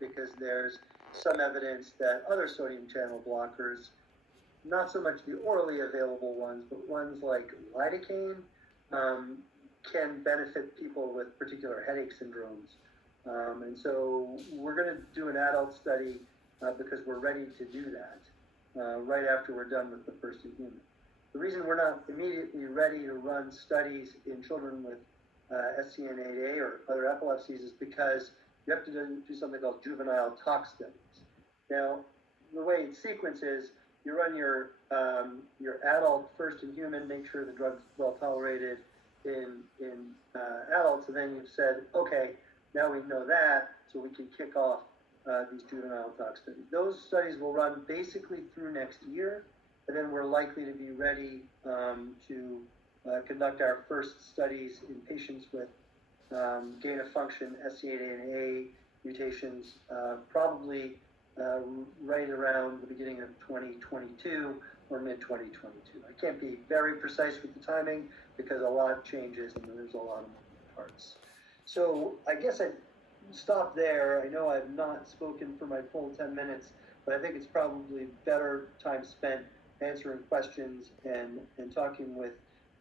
because there's some evidence that other sodium channel blockers, not so much the orally available ones, but ones like lidocaine, can benefit people with particular headache syndromes. And so we're going to do an adult study because we're ready to do that right after we're done with the first in human. The reason we're not immediately ready to run studies in children with SCN8A or other epilepsies is because you have to do something called juvenile tox studies. Now, the way it's sequenced is you run your adult first in human, make sure the drug's well tolerated in adults, and then you've said, okay, now we know that, so we can kick off these juvenile tox studies. Those studies will run basically through next year, and then we're likely to be ready to conduct our first studies in patients with gain of function SCN8A mutations, probably right around the beginning of 2022 or mid-2022. I can't be very precise with the timing because a lot changes and there's a lot of moving parts. So I guess I'd stop there. I know I've not spoken for my full 10 minutes, but I think it's probably better time spent answering questions and talking with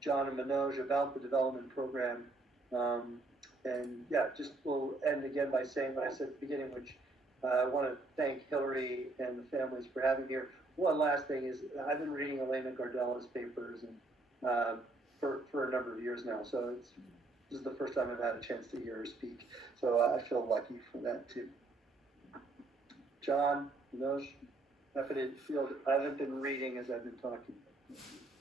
John and Manoj about the development program. And yeah, just we'll end again by saying what I said at the beginning, which I want to thank Hillary and the families for having me here. One last thing is I've been reading Elena Gardella's papers and for a number of years now, so this is the first time I've had a chance to hear her speak. So I feel lucky for that too. John, Manoj, happy to field. I haven't been reading as I've been talking.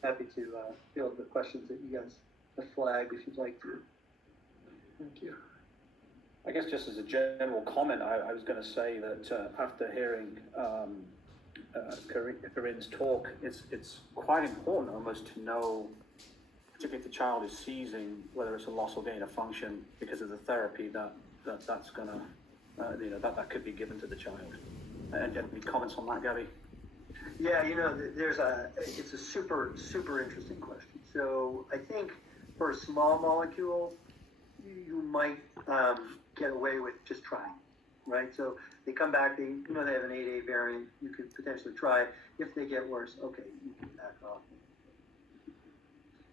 Happy to field the questions that you guys have flagged if you'd like to. Thank you. I guess just as a general comment, I was going to say that after hearing Corinne's talk, it's quite important almost to know, particularly if the child is seizing, whether it's a loss or gain of function because of the therapy that's going to, that could be given to the child. And any comments on that, Gabby? Yeah, it's a super interesting question. So I think for a small molecule, you might get away with just trying, right? So they come back, they have an 8A variant, you could potentially try it. If they get worse, okay, you can back off.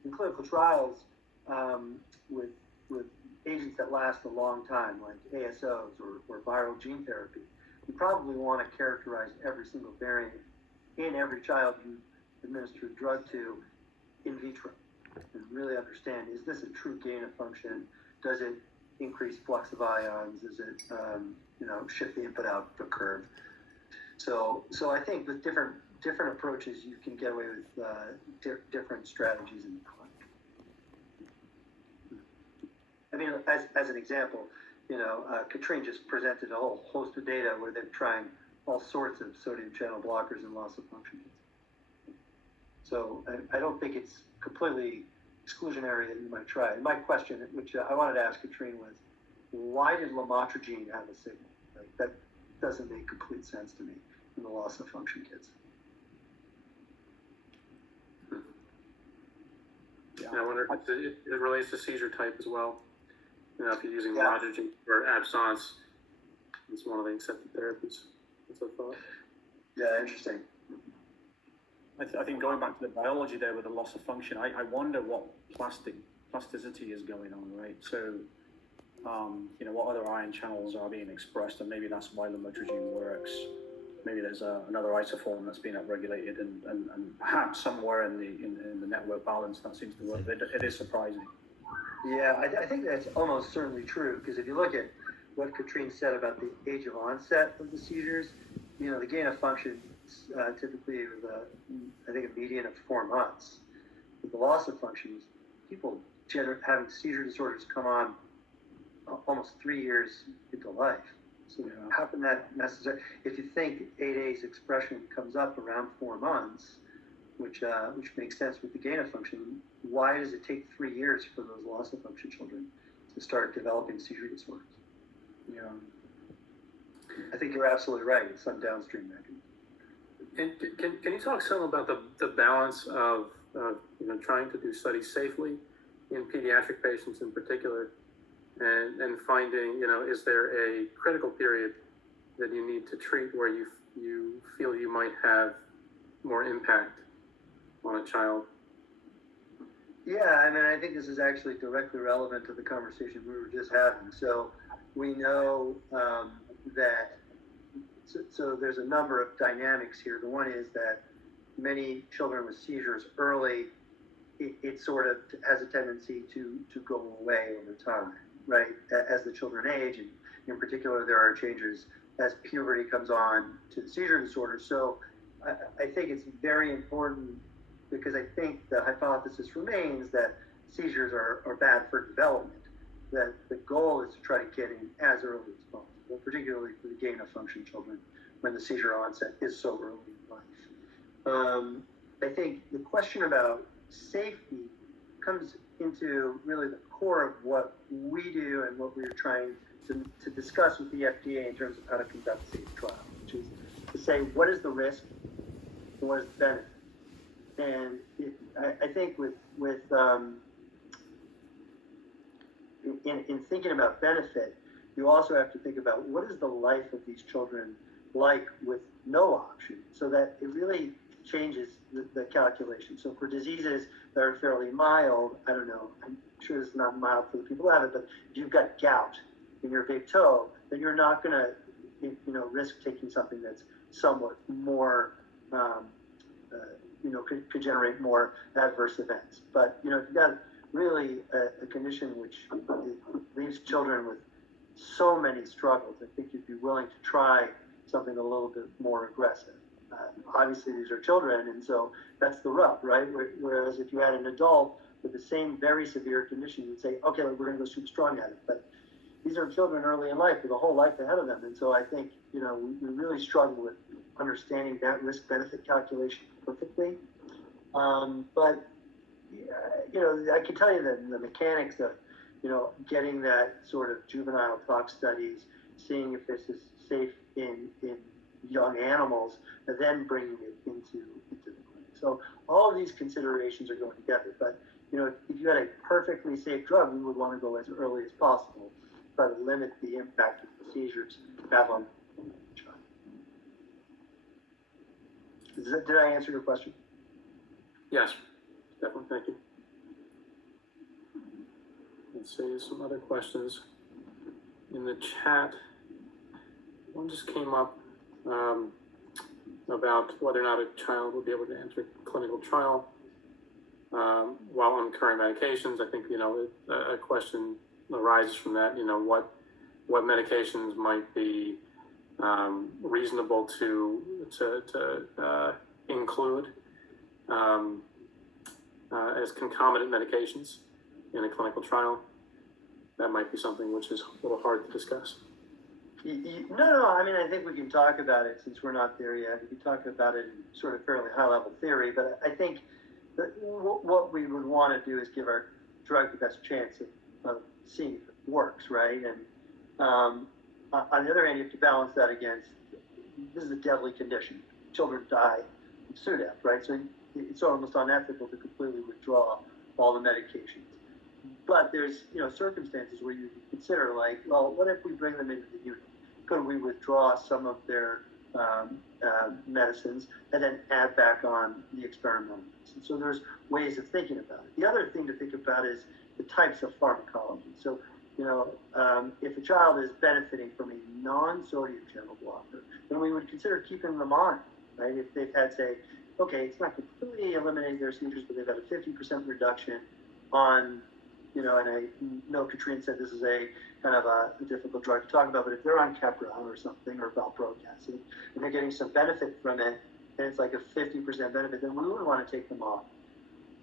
In clinical trials, with agents that last a long time, like ASOs or viral gene therapy, you probably want to characterize every single variant in every child you administer a drug to in vitro and really understand, is this a true gain of function? Does it increase flux of ions? Does it, shift the input-output curve? So I think with different approaches, you can get away with different strategies in the clinic. I mean, as an example, Katrine just presented a whole host of data where they're trying all sorts of sodium channel blockers and loss of function. So I don't think it's completely exclusionary that you might try. And my question, which I wanted to ask Katrine, was, why did lamotrigine have a signal? Like, that doesn't make complete sense to me in the loss of function kids. Yeah, I wonder if it relates to seizure type as well. If you're using lamotrigine or absence, it's one of the accepted therapies. That's a thought. Yeah, interesting. I think going back to the biology there with the loss of function, I wonder what plasticity is going on, right? So, what other ion channels are being expressed, and maybe that's why lamotrigine works. Maybe there's another isoform that's been upregulated, and perhaps somewhere in the network balance that seems to work. It is surprising. Yeah, I think that's almost certainly true, because if you look at what Katrine said about the age of onset of the seizures, the gain of function typically with I think a median of 4 months. With the loss of functions, people having seizure disorders come on almost 3 years into life. So how can that necessarily, if you think 8A's expression comes up around 4 months, which makes sense with the gain of function, why does it take 3 years for those loss of function children to start developing seizure disorders? Yeah. I think you're absolutely right. It's some downstream mechanism. And can you talk some about the balance of trying to do studies safely in pediatric patients in particular, and finding is there a critical period that you need to treat where you feel you might have more impact on a child? Yeah, I mean, I think this is actually directly relevant to the conversation we were just having. So we know that, so there's a number of dynamics here. The one is that many children with seizures early, it sort of has a tendency to go away over time, right? As the children age, and in particular, there are changes as puberty comes on to the seizure disorder. So I think it's very important, because I think the hypothesis remains that seizures are bad for development, that the goal is to try to get in as early as possible, particularly for the gain of function children when the seizure onset is so early in life. I think the question about safety comes into really the core of what we do and what we're trying to discuss with the FDA in terms of how to conduct safe trials, which is to say, what is the risk and what is the benefit? And I think in thinking about benefit, you also have to think about what is the life of these children like with no option, so that it really changes the calculation. So for diseases that are fairly mild, I don't know, I'm sure this is not mild for the people who have it, but if you've got gout in your big toe, then you're not going to, risk taking something that's somewhat more, could generate more adverse events. But, if you've got really a condition which leaves children with so many struggles, I think you'd be willing to try something a little bit more aggressive. Obviously, these are children, and so that's the rub, right? Whereas if you had an adult with the same very severe condition, you'd say, okay, we're going to go super strong at it. But these are children early in life with a whole life ahead of them. And so I think, we really struggle with understanding that risk-benefit calculation perfectly. But I can tell you that the mechanics of, getting that sort of juvenile tox studies, seeing if this is safe in young animals, and then bringing it into the clinic. So all of these considerations are going together. But, if you had a perfectly safe drug, we would want to go as early as possible, try to limit the impact of the seizures have on the child. Did I answer your question? Yes, definitely. Thank you. Let's see some other questions in the chat. One just came up about whether or not a child will be able to enter clinical trial while on current medications. I think a question arises from that. What medications might be reasonable to include as concomitant medications in a clinical trial. That might be something which is a little hard to discuss. No, I mean, I think we can talk about it since we're not there yet. We can talk about it in sort of fairly high-level theory, but I think that what we would want to do is give our drug the best chance of seeing if it works, right? And on the other hand, you have to balance that against, this is a deadly condition. Children die of SUDEP, right? So it's almost unethical to completely withdraw all the medications. But there's, circumstances where you consider, like, well, what if we bring them into the unit? Could we withdraw some of their medicines and then add back on the experimental medicine? So there's ways of thinking about it. The other thing to think about is the types of pharmacology. So, if a child is benefiting from a non-sodium channel blocker, then we would consider keeping them on, right? If they've had, say, okay, it's not completely eliminating their seizures, but they've had a 50% reduction on, and I know Katrina said this is a kind of a difficult drug to talk about, but if they're on Keppra or something, or valproic acid, and they're getting some benefit from it, and it's like a 50% benefit, then we would want to take them off.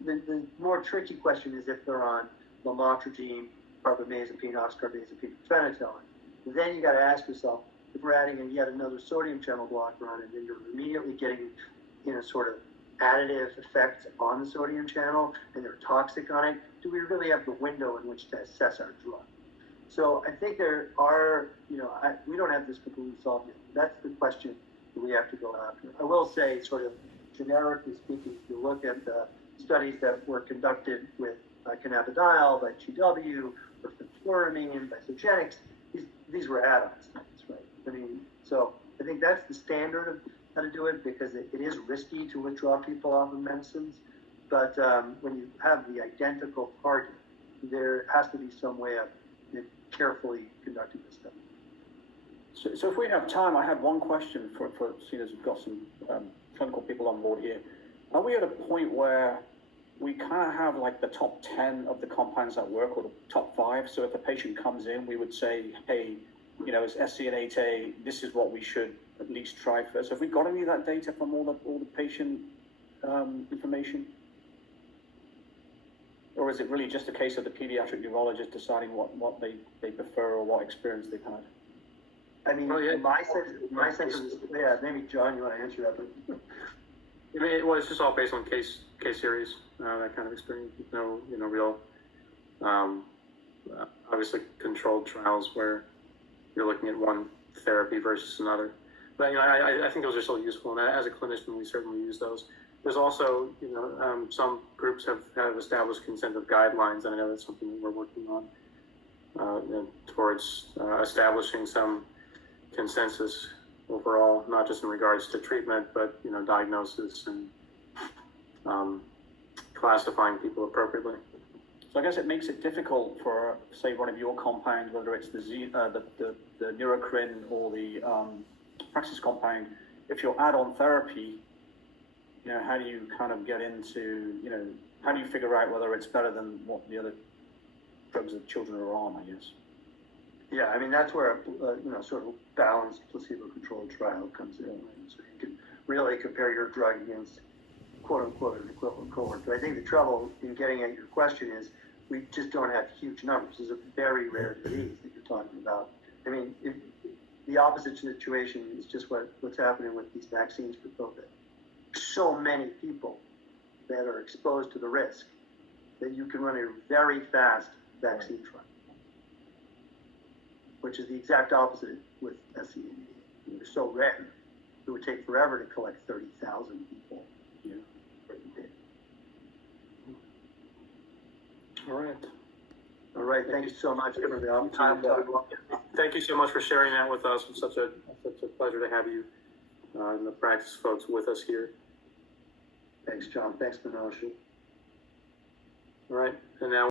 The more tricky question is if they're on lamotrigine, carbamazepine, oxcarbazepine, phenytoin. Then you got to ask yourself, if we're adding in yet another sodium channel blocker on it, then you're immediately getting, sort of additive effects on the sodium channel, and they're toxic on it. Do we really have the window in which to assess our drug? So I think there are, we don't have this completely solved yet. That's the question that we have to go after. I will say, sort of generically speaking, if you look at the studies that were conducted with cannabidiol by GW, or fenfluramine by Zogenix, these were add-on studies, right? I mean, So I think that's the standard of how to do it, because it is risky to withdraw people off of medicines. But when you have the identical target, there has to be some way of carefully conducting this study. So if we have time, I had one question for seeing as we've got some clinical people on board here. Are we at a point where we kind of have like the top 10 of the compounds that work, or the top 5? So if a patient comes in, we would say, hey, you know, it's SCN8A, this is what we should at least try first. Have we got any of that data from all the patient information? Or is it really just a case of the pediatric neurologist deciding what they prefer or what experience they've had? I mean, Well, yeah. my sense is, yeah, maybe John, you want to answer that, but I mean, well, it's just all based on case series, that kind of experience. No, real, obviously controlled trials where you're looking at one therapy versus another. But I think those are still useful, and as a clinician, we certainly use those. There's also, some groups have established consensus guidelines, and I know that's something that we're working on towards establishing some consensus overall, not just in regards to treatment, but diagnosis and classifying people appropriately. So I guess it makes it difficult for, say, one of your compounds, whether it's the Neurocrine or the Praxis compound. If you're add-on therapy, how do you kind of get into, how do you figure out whether it's better than what the other drugs that children are on, I guess? yeah, I mean, that's where a sort of balanced placebo-controlled trial comes in. Right? So you can really compare your drug against quote-unquote an equivalent cohort. But I think the trouble in getting at your question is we just don't have huge numbers. This is a very rare disease that you're talking about. I mean, the opposite situation is just what's happening with these vaccines for COVID. So many people that are exposed to the risk that you can run a very fast vaccine trial, which is the exact opposite with SCN. They're so rare, it would take forever to collect 30,000 people. Yeah. All right. All right, thank you so much for the time. Thank you so much for sharing that with us. It's such a pleasure to have you and the Praxis folks with us here. Thanks, John. Thanks, Manoj. All right, and now